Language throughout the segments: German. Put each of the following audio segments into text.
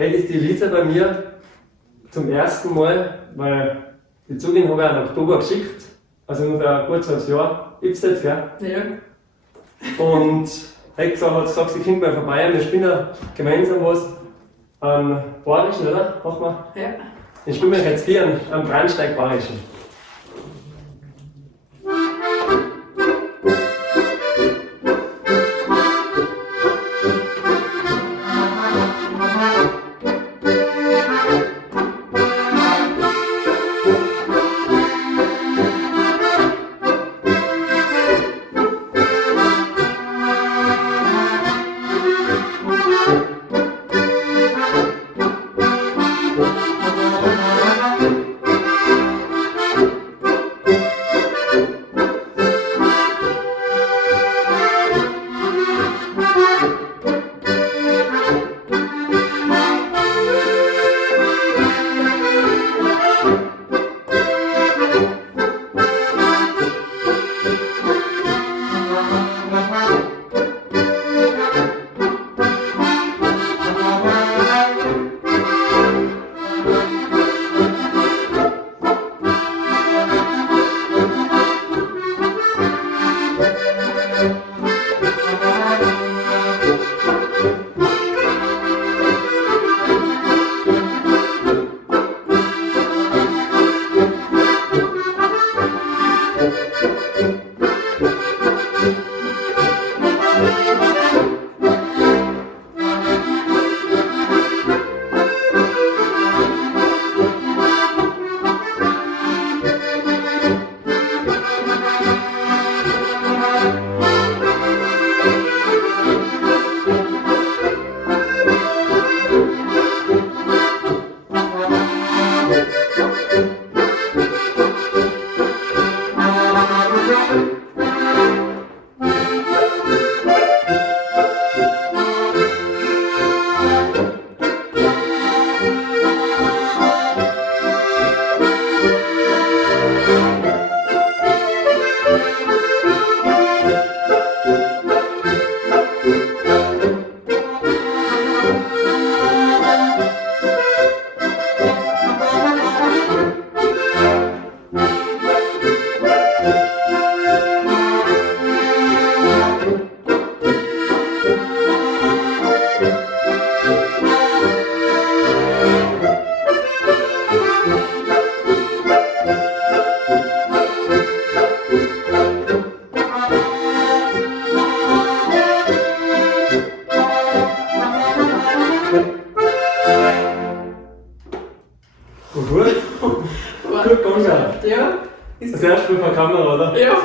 Heute ist die Lisa bei mir zum ersten Mal, weil die Zugin habe ich auch nach Oktober geschickt, also ungefähr ein gutes Jahr, gibt's jetzt, gell? Ja. Und heute hat sie gesagt, sie kommt mal vorbei und wir spielen gemeinsam was am Bayerischen, oder? Machen wir? Ja. Ich spiele mir jetzt hier am Brandsteig Bayerischen. Gut gegangen. Ja. Das erste Mal vor Kamera, oder? Ja.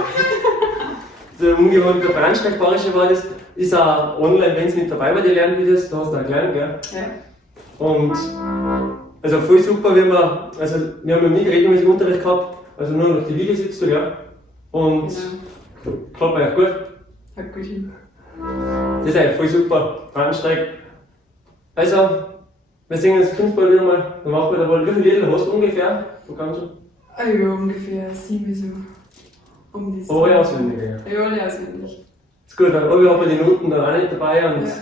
Der ungewohnte Brandsteig Bayerische war das. Ist auch online, wenn es mit dabei war, die Lernvideos, da hast du auch gelernt, gell? Ja. Und also voll super, wir haben noch nie regelmäßig Unterricht gehabt, also nur noch die Videos sitzt du, gell? Und Genau. klappt eigentlich gut. Hat gut hin. Das ist eigentlich voll super, Brandsteig. Also, wir singen jetzt Kunstball wieder mal, dann machen wir da wohl, wie viele Lieder hast du ungefähr? Du kannst schon. Ah ja, ungefähr 7 so. Um die Alle auswendig, ja. Ja, alle auswendig. Ist gut, dann habe ich die Noten dann auch nicht dabei und Ja.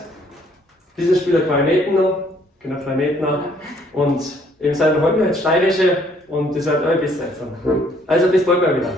dieses Spiel hat Klarineten noch, genau Klarineten auch. Und eben seit einem halben Jahr jetzt Steirische und das wird auch besser jetzt. Also bis bald mal wieder.